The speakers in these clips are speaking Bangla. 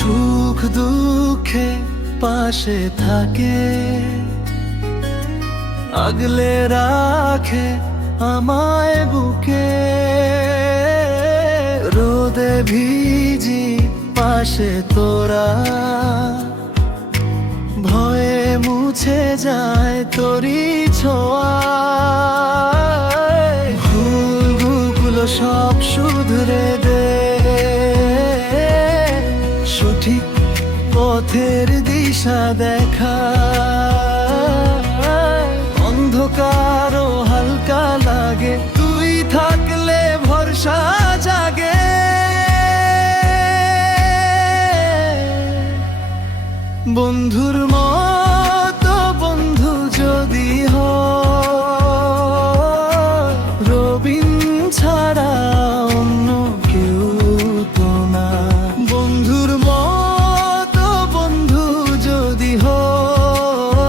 সুখ দুঃখে পাশে থাকে, আগলে রাখে আমায় বুকে। রোদে ভিজি পাশে তোরা, ভয়ে মুছে যায় তোরি ছোঁয়া। ভুলগুলো সব শুধরে দে, সঠিক পথের দিশা দেখা। অন্ধকারও হালকা লাগে, তুই থাকলে ভরসা জাগে। বন্ধুর মতো বন্ধু যদি হয়, রবিন ছাড়া অন্য কেউ তো না। বন্ধুর মতো বন্ধু যদি হয়,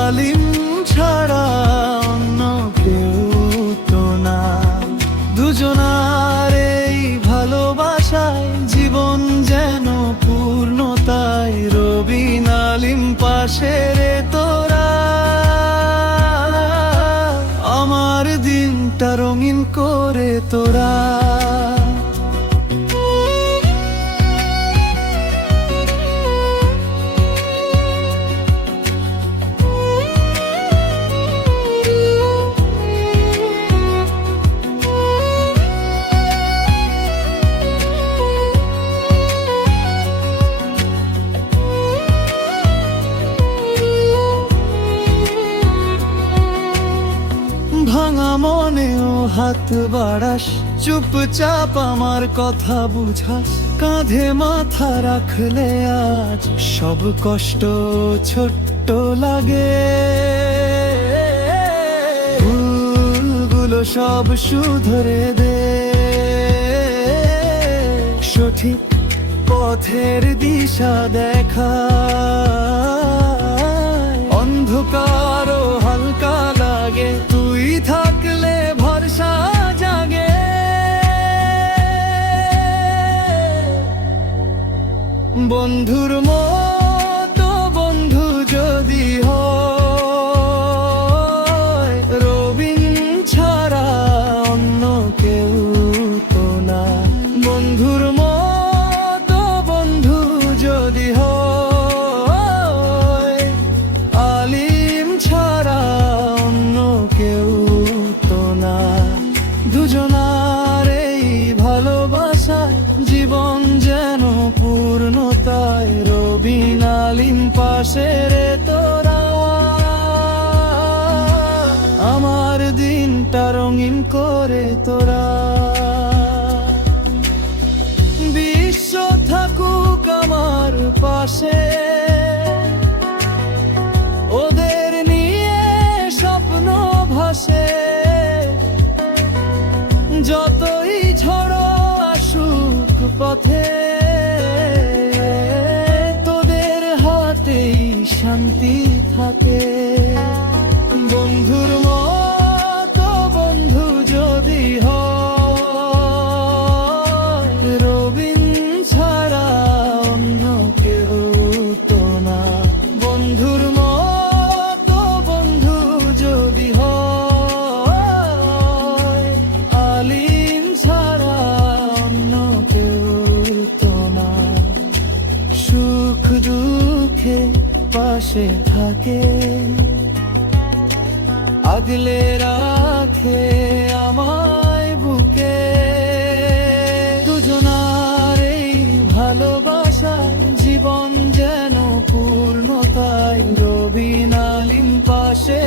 আলিম ছাড়া অন্য কেউ তো না। দুজনার এই ভালোবাসায় জীবন যেন পূর্ণতায়। রবিন আলিম পাশে রে তোরা, আমার দিনটা রঙিন করে তোরা। ভাঙা মনেও হাত বাড়াস, চুপচাপ আমার কথা বুঝাস। কাঁধে মাথা রাখলে আজ সব কষ্ট ছোট্ট লাগে। ভুলগুলো সব শুধরে দে, সঠিক পথের দিশা দেখা। অন্ধকারও হালকা লাগে, তুই থাকলে ভরসা জাগে। বন্ধুর মতো বন্ধু যদি হয়, রবিন ছাড়া অন্য কেউ তো না। বন্ধুর মতো বন্ধু যদি হয়, আলিম ছাড়া অন্য কেউ তো না। দুজনার এই ভালোবাসায় জীবন যেন পূর্ণতায়। রবিন আলিম পাশে রে তোরা, আমার দিনটা রঙিন করে তোরা। বিশ্ব থাকুক আমার পাশে, ওদের নিয়ে স্বপ্ন ভাসে। যতই ঝড় আসুক পথে, তোদের হাতেই শান্তি থাকে। বন্ধুর মতো বন্ধু যদি হয়, রবিন ছাড়া অন্য কেউ তো না। বন্ধুর মতো বন্ধু যদি হয়, আলিম ছাড়া অন্য কেউ তো না। সুখ দুঃখে পাশে থাকে, আগলে রাখে আমায় বুকে। দুজনার এই ভালোবাসায় জীবন যেন পূর্ণতায়। রবিন আলিম পাশে।